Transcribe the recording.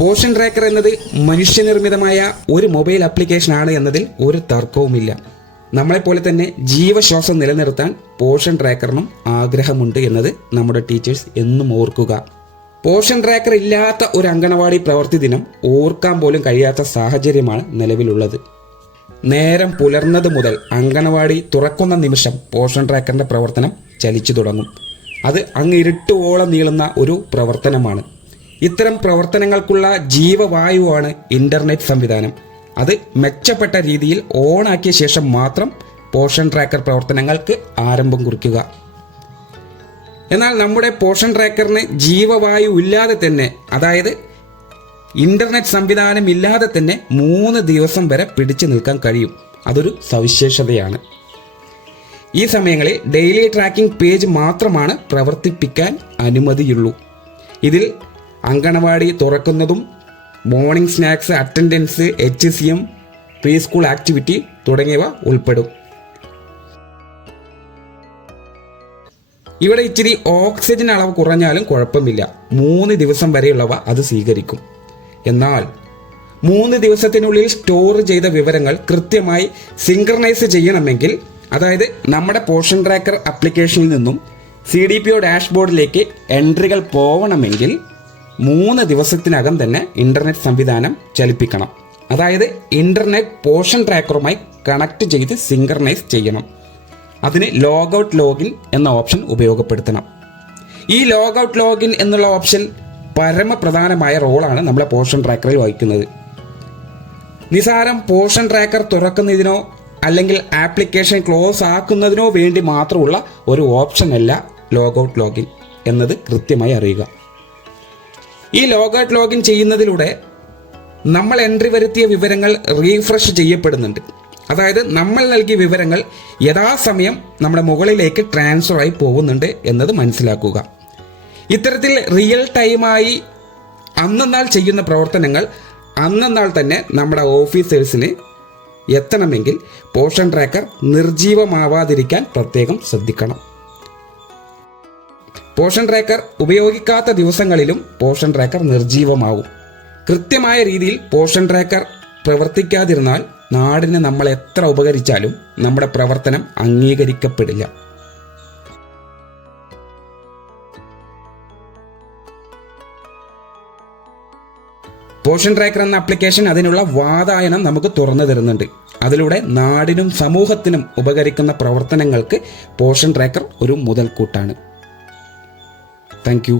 Portion tracker എന്നത് മനുഷ്യനിർമ്മിതമായ ഒരു mobile ആപ്ലിക്കേഷനാണ് എന്നതിൽ ഒരു തർക്കവുമില്ല. നമ്മളെപ്പോലെ തന്നെ ജീവശ്വാസം നിലനിർത്താൻ പോഷൻ ട്രാക്കറിനും ആഗ്രഹമുണ്ട് എന്നത് നമ്മുടെ ടീച്ചേഴ്സ് എന്നും ഓർക്കുക. പോഷൻ ട്രാക്കർ ഇല്ലാത്ത ഒരു അങ്കണവാടി പ്രവൃത്തി ദിനം ഓർക്കാൻ പോലും കഴിയാത്ത സാഹചര്യമാണ് നിലവിലുള്ളത്. നേരം പുലർന്നത് മുതൽ അങ്കണവാടി തുറക്കുന്ന നിമിഷം പോഷൻ ട്രാക്കറിന്റെ പ്രവർത്തനം ചലിച്ചു തുടങ്ങും. അത് അങ്ങ് ഇരുട്ടുവോളം നീളുന്ന ഒരു പ്രവർത്തനമാണ്. ഇത്തരം പ്രവർത്തനങ്ങൾക്കുള്ള ജീവവായുവാണ് ഇന്റർനെറ്റ് സംവിധാനം. അത് മെച്ചപ്പെട്ട രീതിയിൽ ഓണാക്കിയ ശേഷം മാത്രം പോഷൻ ട്രാക്കർ പ്രവർത്തനങ്ങൾക്ക് ആരംഭം കുറിക്കുക. എന്നാൽ നമ്മുടെ പോഷൻ ട്രാക്കറിന് ജീവവായു ഇല്ലാതെ തന്നെ, അതായത് ഇന്റർനെറ്റ് സംവിധാനം ഇല്ലാതെ തന്നെ 3 ദിവസം വരെ പിടിച്ചു നിൽക്കാൻ കഴിയും. അതൊരു സവിശേഷതയാണ്. ഈ സമയങ്ങളിൽ ഡെയിലി ട്രാക്കിംഗ് പേജ് മാത്രമാണ് പ്രവർത്തിപ്പിക്കാൻ അനുമതിയുള്ളൂ. ഇതിൽ അങ്കണവാടി തുറക്കുന്നതും morning snacks, attendance, HCM, pre school activity തുടങ്ങിയവ ഉൾപ്പെടും. ഇവിടെ ഇച്ചിരി ഓക്സിജൻ അളവ് കുറഞ്ഞാലും കുഴപ്പമില്ല. 3 ദിവസം വരെയുള്ളവ അത് സ്വീകരിക്കും. എന്നാൽ 3 ദിവസത്തിനുള്ളിൽ സ്റ്റോർ ചെയ്ത വിവരങ്ങൾ കൃത്യമായി സിങ്ക്രണൈസ് ചെയ്യണമെങ്കിൽ, അതായത് നമ്മുടെ പോഷൻ ട്രാക്കർ ആപ്ലിക്കേഷനിൽ നിന്നും CDPO ഡാഷ്ബോർഡിലേക്ക് എൻട്രികൾ പോവണമെങ്കിൽ 3 ദിവസത്തിനകം തന്നെ ഇന്റർനെറ്റ് സംവിധാനം ചലിപ്പിക്കണം. അതായത് ഇന്റർനെറ്റ് പോഷൻ ട്രാക്കറുമായി കണക്ട് ചെയ്ത് സിങ്ക്രണൈസ് ചെയ്യണം. അതിന് ലോഗൌട്ട് ലോഗിൻ എന്ന ഓപ്ഷൻ ഉപയോഗപ്പെടുത്തണം. ഈ ലോഗൌട്ട് ലോഗിൻ എന്നുള്ള ഓപ്ഷൻ പരമപ്രധാനമായ റോളാണ് നമ്മളെ പോഷൻ ട്രാക്കറിൽ വഹിക്കുന്നത്. നിസാരം പോഷൻ ട്രാക്കർ തുറക്കുന്നതിനോ അല്ലെങ്കിൽ ആപ്ലിക്കേഷൻ ക്ലോസ് ആക്കുന്നതിനോ വേണ്ടി മാത്രമുള്ള ഒരു ഓപ്ഷൻ അല്ല ലോഗൌട്ട് ലോഗിൻ എന്നത് കൃത്യമായി അറിയുക. ഈ ലോഗൌട്ട് ലോഗിൻ ചെയ്യുന്നതിലൂടെ നമ്മൾ എൻട്രി വരുത്തിയ വിവരങ്ങൾ റീഫ്രഷ് ചെയ്യപ്പെടുന്നുണ്ട്. അതായത് നമ്മൾ നൽകിയ വിവരങ്ങൾ യഥാസമയം നമ്മുടെ മുകളിലേക്ക് ട്രാൻസ്ഫർ ആയി പോകുന്നുണ്ട് എന്നത് മനസ്സിലാക്കുക. ഇത്തരത്തിൽ റിയൽ ടൈമായി അന്നന്നാൾ ചെയ്യുന്ന പ്രവർത്തനങ്ങൾ അന്നന്നാൾ തന്നെ നമ്മുടെ ഓഫീസേഴ്സിന് എത്തണമെങ്കിൽ പോഷൻ ട്രാക്കർ നിർജീവമാവാതിരിക്കാൻ പ്രത്യേകം ശ്രദ്ധിക്കണം. പോഷൻ ട്രാക്കർ ഉപയോഗിക്കാത്ത ദിവസങ്ങളിലും പോഷൻ ട്രാക്കർ നിർജീവമാവും. കൃത്യമായ രീതിയിൽ പോഷൻ ട്രാക്കർ പ്രവർത്തിക്കാതിരുന്നാൽ നാടിന് നമ്മൾ എത്ര ഉപകരിച്ചാലും നമ്മുടെ പ്രവർത്തനം അംഗീകരിക്കപ്പെടില്ല. പോഷൻ ട്രാക്കർ എന്ന ആപ്ലിക്കേഷൻ അതിനുള്ള വാതായനം നമുക്ക് തുറന്നു തരുന്നുണ്ട്. അതിലൂടെ നാടിനും സമൂഹത്തിനും ഉപകരിക്കുന്ന പ്രവർത്തനങ്ങൾക്ക് പോഷൻ ട്രാക്കർ ഒരു മുതൽക്കൂട്ടാണ്. Thank you.